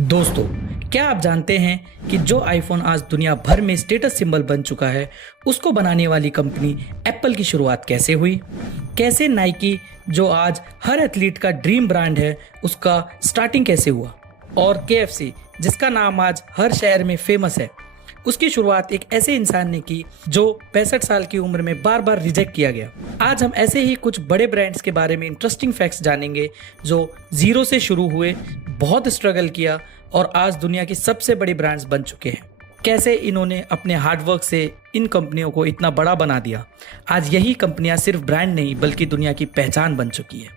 दोस्तों, क्या आप जानते हैं कि जो आईफोन आज दुनिया भर में स्टेटस सिंबल बन चुका है, उसको बनाने वाली कंपनी एप्पल की शुरुआत कैसे हुई? कैसे नाइकी, जो आज हर एथलीट का ड्रीम ब्रांड है, उसका स्टार्टिंग कैसे हुआ? और केएफसी, जिसका नाम आज हर शहर में फेमस है, उसकी शुरुआत एक ऐसे इंसान ने की जो 65 साल की उम्र में बार बार रिजेक्ट किया गया। आज हम ऐसे ही कुछ बड़े ब्रांड्स के बारे में इंटरेस्टिंग फैक्ट्स जानेंगे जो जीरो से शुरू हुए, बहुत स्ट्रगल किया और आज दुनिया की सबसे बड़ी ब्रांड्स बन चुके हैं। कैसे इन्होंने अपने हार्डवर्क से इन कंपनियों को इतना बड़ा बना दिया। आज यही कंपनियां सिर्फ ब्रांड नहीं बल्कि दुनिया की पहचान बन चुकी है।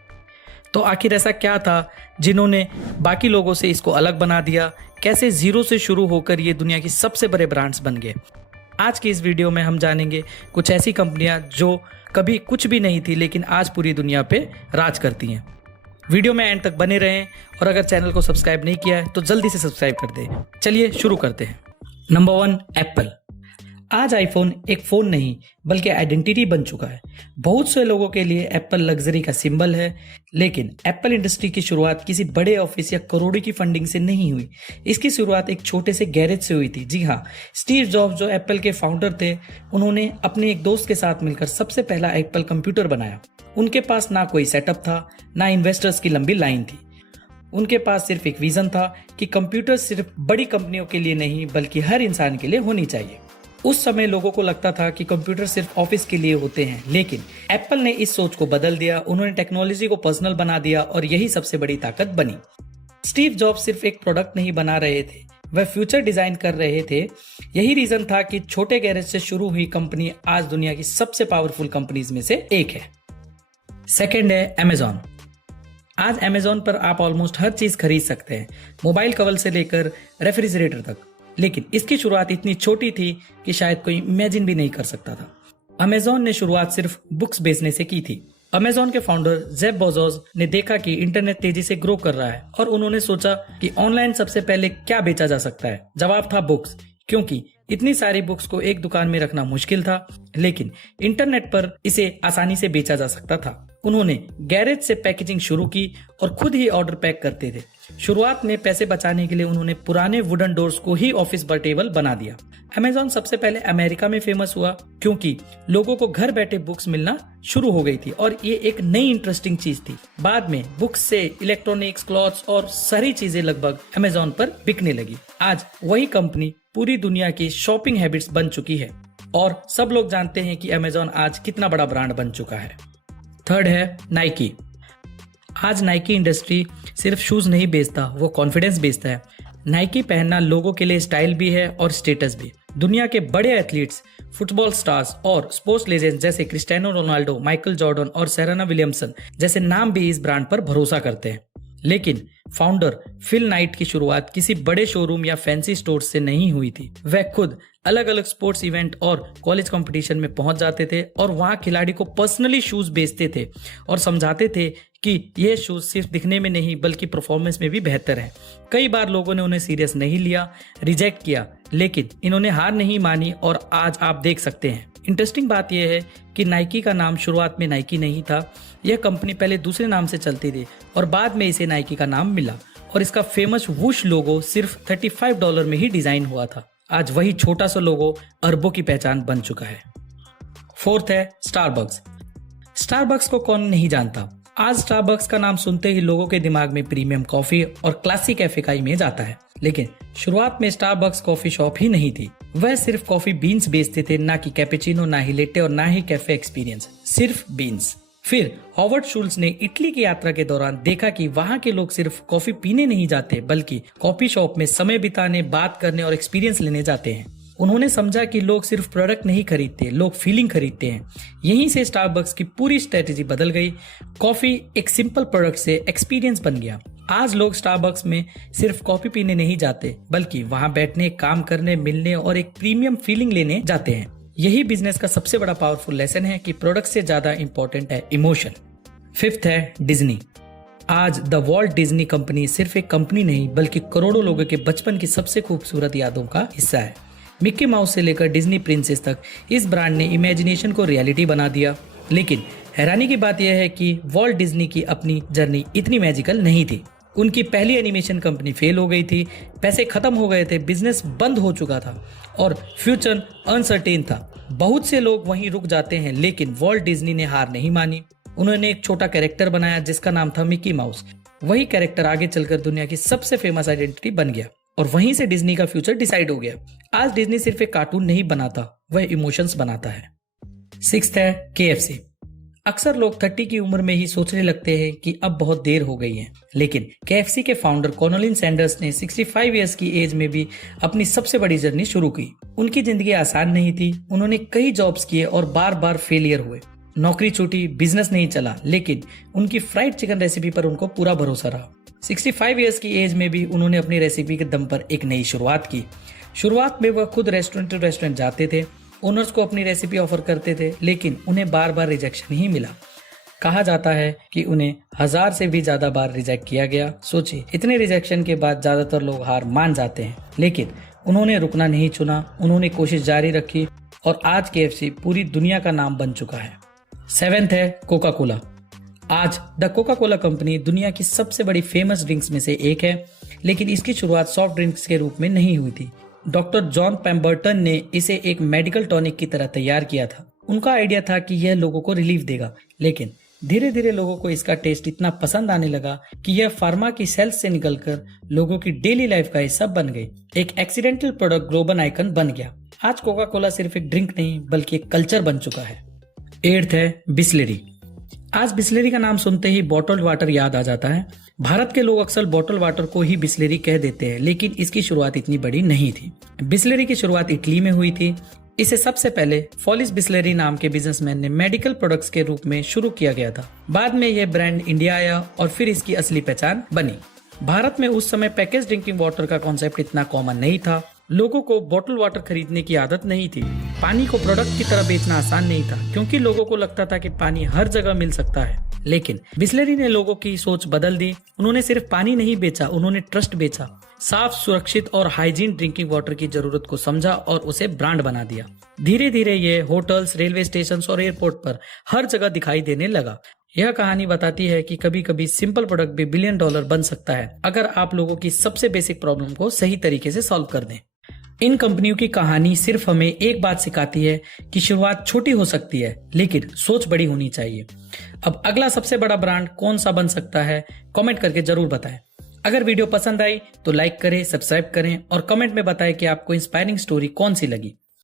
तो आखिर ऐसा क्या था जिन्होंने बाकी लोगों से इसको अलग बना दिया? कैसे जीरो से शुरू होकर ये दुनिया की सबसे बड़े ब्रांड्स बन गए? आज की इस वीडियो में हम जानेंगे कुछ ऐसी कंपनियां जो कभी कुछ भी नहीं थी लेकिन आज पूरी दुनिया पे राज करती हैं। वीडियो में एंड तक बने रहें और अगर चैनल को सब्सक्राइब नहीं किया है तो जल्दी से सब्सक्राइब कर दें। चलिए शुरू करते हैं। Number 1, Apple. आज आईफोन एक फोन नहीं बल्कि आइडेंटिटी बन चुका है। बहुत से लोगों के लिए एप्पल लग्जरी का सिंबल है, लेकिन एप्पल इंडस्ट्री की शुरुआत किसी बड़े ऑफिस या करोड़ों की फंडिंग से नहीं हुई। इसकी शुरुआत एक छोटे से गैरेज से हुई थी। जी हाँ, स्टीव जॉब्स जो एप्पल के फाउंडर थे, उन्होंने अपने एक दोस्त के साथ मिलकर सबसे पहला एप्पल कंप्यूटर बनाया। उनके पास ना कोई सेटअप था, ना इन्वेस्टर्स की लंबी लाइन थी। उनके पास सिर्फ एक विजन था कि कंप्यूटर सिर्फ बड़ी कंपनियों के लिए नहीं बल्कि हर इंसान के लिए होनी चाहिए। उस समय लोगों को लगता था कि कंप्यूटर सिर्फ ऑफिस के लिए होते हैं, लेकिन एप्पल ने इस सोच को बदल दिया। उन्होंने टेक्नोलॉजी को पर्सनल बना दिया और यही सबसे बड़ी ताकत बनी। स्टीव जॉब्स सिर्फ एक प्रोडक्ट नहीं बना रहे थे, वह फ्यूचर डिजाइन कर रहे थे। यही रीजन था कि छोटे गैरेज से शुरू हुई कंपनी आज दुनिया की सबसे पावरफुल कंपनीज में से एक है। सेकेंड है अमेजॉन। आज अमेजॉन पर आप ऑलमोस्ट हर चीज खरीद सकते हैं, मोबाइल कवर से लेकर रेफ्रिजरेटर तक। लेकिन इसकी शुरुआत इतनी छोटी थी कि शायद कोई इमेजिन भी नहीं कर सकता था। अमेजॉन ने शुरुआत सिर्फ बुक्स बेचने से की थी। अमेजॉन के फाउंडर जेफ बेजोस ने देखा कि इंटरनेट तेजी से ग्रो कर रहा है और उन्होंने सोचा कि ऑनलाइन सबसे पहले क्या बेचा जा सकता है। जवाब था बुक्स, क्योंकि इतनी सारी बुक्स को एक दुकान में रखना मुश्किल था, लेकिन इंटरनेट पर इसे आसानी से बेचा जा सकता था। उन्होंने गैरेज से पैकेजिंग शुरू की और खुद ही ऑर्डर पैक करते थे। शुरुआत में पैसे बचाने के लिए उन्होंने पुराने वुडन डोर्स को ही ऑफिस टेबल बना दिया। अमेजॉन सबसे पहले अमेरिका में फेमस हुआ क्योंकि लोगों को घर बैठे बुक्स मिलना शुरू हो गई थी और ये एक नई इंटरेस्टिंग चीज थी। बाद में बुक्स से इलेक्ट्रॉनिक्स, क्लॉथ्स और सारी चीजें लगभग अमेजॉन पर बिकने लगी। आज वही कंपनी पूरी दुनिया की शॉपिंग हैबिट्स बन चुकी है और सब लोग जानते हैं कि अमेजॉन आज कितना बड़ा ब्रांड बन चुका है। थर्ड है नाइकी। आज नाइकी इंडस्ट्री सिर्फ शूज नहीं बेचता, वो कॉन्फिडेंस बेचता है। नाइकी पहनना लोगों के लिए स्टाइल भी है और स्टेटस भी। दुनिया के बड़े एथलीट्स, फुटबॉल स्टार्स और स्पोर्ट्स लेजेंड्स जैसे क्रिस्टियानो रोनाल्डो, माइकल जॉर्डन और सेरेना विलियमसन जैसे नाम भी इस ब्रांड पर भरोसा करते हैं। लेकिन फाउंडर फिल नाइट की शुरुआत किसी बड़े शोरूम या फैंसी स्टोर से नहीं हुई थी। वह खुद अलग अलग स्पोर्ट्स इवेंट और कॉलेज कंपटीशन में पहुंच जाते थे और वहां खिलाड़ी को पर्सनली शूज बेचते थे और समझाते थे कि यह शूज सिर्फ दिखने में नहीं बल्कि परफॉर्मेंस में भी बेहतर है। कई बार लोगों ने उन्हें सीरियस नहीं लिया, रिजेक्ट किया, लेकिन इन्होंने हार नहीं मानी और आज आप देख सकते हैं। इंटरेस्टिंग बात यह है कि नाइकी का नाम शुरुआत में नाइकी नहीं था। यह कंपनी पहले दूसरे नाम से चलती थी और बाद में इसे नाइकी का नाम मिला और इसका फेमस वुश लोगो सिर्फ $35 में ही डिजाइन हुआ था। आज वही छोटा सा लोगो अरबों की पहचान बन चुका है। फोर्थ है स्टारबक्स। स्टारबक्स को कौन नहीं जानता। आज स्टारबक्स का नाम सुनते ही लोगों के दिमाग में प्रीमियम कॉफी और क्लासिक कैफे का इमेज आता है, लेकिन शुरुआत में स्टारबक्स कॉफी शॉप ही नहीं थी। वह सिर्फ कॉफी बीन्स बेचते थे, ना कि कैपेचिनो, ना ही लेटे और ना ही कैफे एक्सपीरियंस, सिर्फ बीन्स। फिर हॉवर्ड शुल्ट्ज ने इटली की यात्रा के दौरान देखा कि वहां के लोग सिर्फ कॉफी पीने नहीं जाते बल्कि कॉफी शॉप में समय बिताने, बात करने और एक्सपीरियंस लेने जाते हैं। उन्होंने समझा कि लोग सिर्फ प्रोडक्ट नहीं खरीदते, लोग फीलिंग खरीदते हैं। यहीं से स्टारबक्स की पूरी स्ट्रेटेजी बदल गई। कॉफी एक सिंपल प्रोडक्ट से एक्सपीरियंस बन गया। आज लोग स्टारबक्स में सिर्फ कॉफी पीने नहीं जाते बल्कि वहां बैठने, काम करने, मिलने और एक प्रीमियम फीलिंग लेने जाते हैं। यही बिजनेस का सबसे बड़ा पावरफुल लेसन है कि प्रोडक्ट से ज्यादा इंपॉर्टेंट है इमोशन। फिफ्थ है डिज्नी। आज द वॉल्ट डिज्नी कंपनी सिर्फ एक कंपनी नहीं बल्कि करोड़ों लोगों के बचपन की सबसे खूबसूरत यादों का हिस्सा है। मिक्की माउस से लेकर डिज्नी प्रिंसेस तक इस ब्रांड ने इमेजिनेशन को रियलिटी बना दिया। लेकिन हैरानी की बात यह है कि वॉल्ट डिज्नी की अपनी जर्नी इतनी मैजिकल नहीं थी। उनकी पहली एनिमेशन कंपनी फेल हो गई थी, पैसे खत्म हो गए थे, बिजनेस बंद हो चुका था और फ्यूचर अनसर्टेन था। बहुत से लोग वहीं रुक जाते हैं, लेकिन वॉल्ट डिज्नी ने हार नहीं मानी। उन्होंने एक छोटा कैरेक्टर बनाया जिसका नाम था मिकी माउस। वही कैरेक्टर आगे चलकर दुनिया की सबसे फेमस आइडेंटिटी बन गया और वहीं से डिज्नी का फ्यूचर डिसाइड हो गया। आज डिज्नी सिर्फ एक कार्टून नहीं बनाता, वह इमोशंस बनाता है। 6th है KFC। अक्सर लोग 30 की उम्र में ही सोचने लगते हैं कि अब बहुत देर हो गई है, लेकिन KFC के फाउंडर कॉनोलिन सैंडर्स ने 65 इयर्स की एज में भी अपनी सबसे बड़ी जर्नी शुरू की। उनकी जिंदगी आसान नहीं थी, उन्होंने कई जॉब्स किए और बार बार फेलियर हुए। नौकरी छूटी, बिजनेस नहीं चला, लेकिन उनकी फ्राइड चिकन रेसिपी पर उनको पूरा भरोसा रहा। 65 इयर्स की एज में भी उन्होंने अपनी रेसिपी के दम पर एक नई शुरुआत की। शुरुआत में वह खुद रेस्टोरेंट टू रेस्टोरेंट जाते थे, ओनर्स को अपनी रेसिपी ऑफर करते थे, लेकिन उन्हें बार बार रिजेक्शन ही मिला। कहा जाता है कि उन्हें 1000 से भी ज्यादा बार रिजेक्ट किया गया। सोचिए, इतने रिजेक्शन के बाद ज्यादातर लोग हार मान जाते हैं, लेकिन उन्होंने रुकना नहीं चुना, उन्होंने कोशिश जारी रखी और आज KFC पूरी दुनिया का नाम बन चुका है। 7th है कोका कोला। आज द कोका कोला कंपनी दुनिया की सबसे बड़ी फेमस ड्रिंक्स में से एक है, लेकिन इसकी शुरुआत सॉफ्ट ड्रिंक्स के रूप में नहीं हुई थी। डॉक्टर जॉन पेम्बर्टन ने इसे एक मेडिकल टॉनिक की तरह तैयार किया था। उनका आइडिया था कि यह लोगों को रिलीफ देगा, लेकिन धीरे धीरे लोगों को इसका टेस्ट इतना पसंद आने लगा कि यह फार्मा की सेल्स से निकलकर लोगों की डेली लाइफ का हिस्सा बन गई। एक एक्सीडेंटल प्रोडक्ट ग्लोबल आइकन बन गया। आज कोका कोला सिर्फ एक ड्रिंक नहीं बल्कि एक कल्चर बन चुका है। 8th है बिस्लेरी। आज बिस्लेरी का नाम सुनते ही बॉटल्ड वाटर याद आ जाता है। भारत के लोग अक्सर बॉटल वाटर को ही बिस्लेरी कह देते हैं, लेकिन इसकी शुरुआत इतनी बड़ी नहीं थी। बिस्लेरी की शुरुआत इटली में हुई थी। इसे सबसे पहले फॉलिस बिस्लेरी नाम के बिजनेसमैन ने मेडिकल प्रोडक्ट्स के रूप में शुरू किया गया था। बाद में यह ब्रांड इंडिया आया और फिर इसकी असली पहचान बनी। भारत में उस समय पैकेज ड्रिंकिंग वाटर का कॉन्सेप्ट इतना कॉमन नहीं था। लोगों को बॉटल वाटर खरीदने की आदत नहीं थी। पानी को प्रोडक्ट की तरह बेचना आसान नहीं था, क्योंकि लोगों को लगता था कि पानी हर जगह मिल सकता है। लेकिन बिस्लेरी ने लोगों की सोच बदल दी। उन्होंने सिर्फ पानी नहीं बेचा, उन्होंने ट्रस्ट बेचा। साफ, सुरक्षित और हाइजीन ड्रिंकिंग वाटर की जरूरत को समझा और उसे ब्रांड बना दिया। धीरे धीरे ये होटल्स, रेलवे स्टेशन और एयरपोर्ट पर हर जगह दिखाई देने लगा। यह कहानी बताती है कि कभी कभी सिंपल प्रोडक्ट भी $1 बिलियन बन सकता है, अगर आप लोगों की सबसे बेसिक प्रॉब्लम को सही तरीके से सॉल्व कर दें। इन कंपनियों की कहानी सिर्फ हमें एक बात सिखाती है कि शुरुआत छोटी हो सकती है, लेकिन सोच बड़ी होनी चाहिए। अब अगला सबसे बड़ा ब्रांड कौन सा बन सकता है, कमेंट करके जरूर बताएं। अगर वीडियो पसंद आई तो लाइक करें, सब्सक्राइब करें और कमेंट में बताएं कि आपको इंस्पायरिंग स्टोरी कौन सी लगी।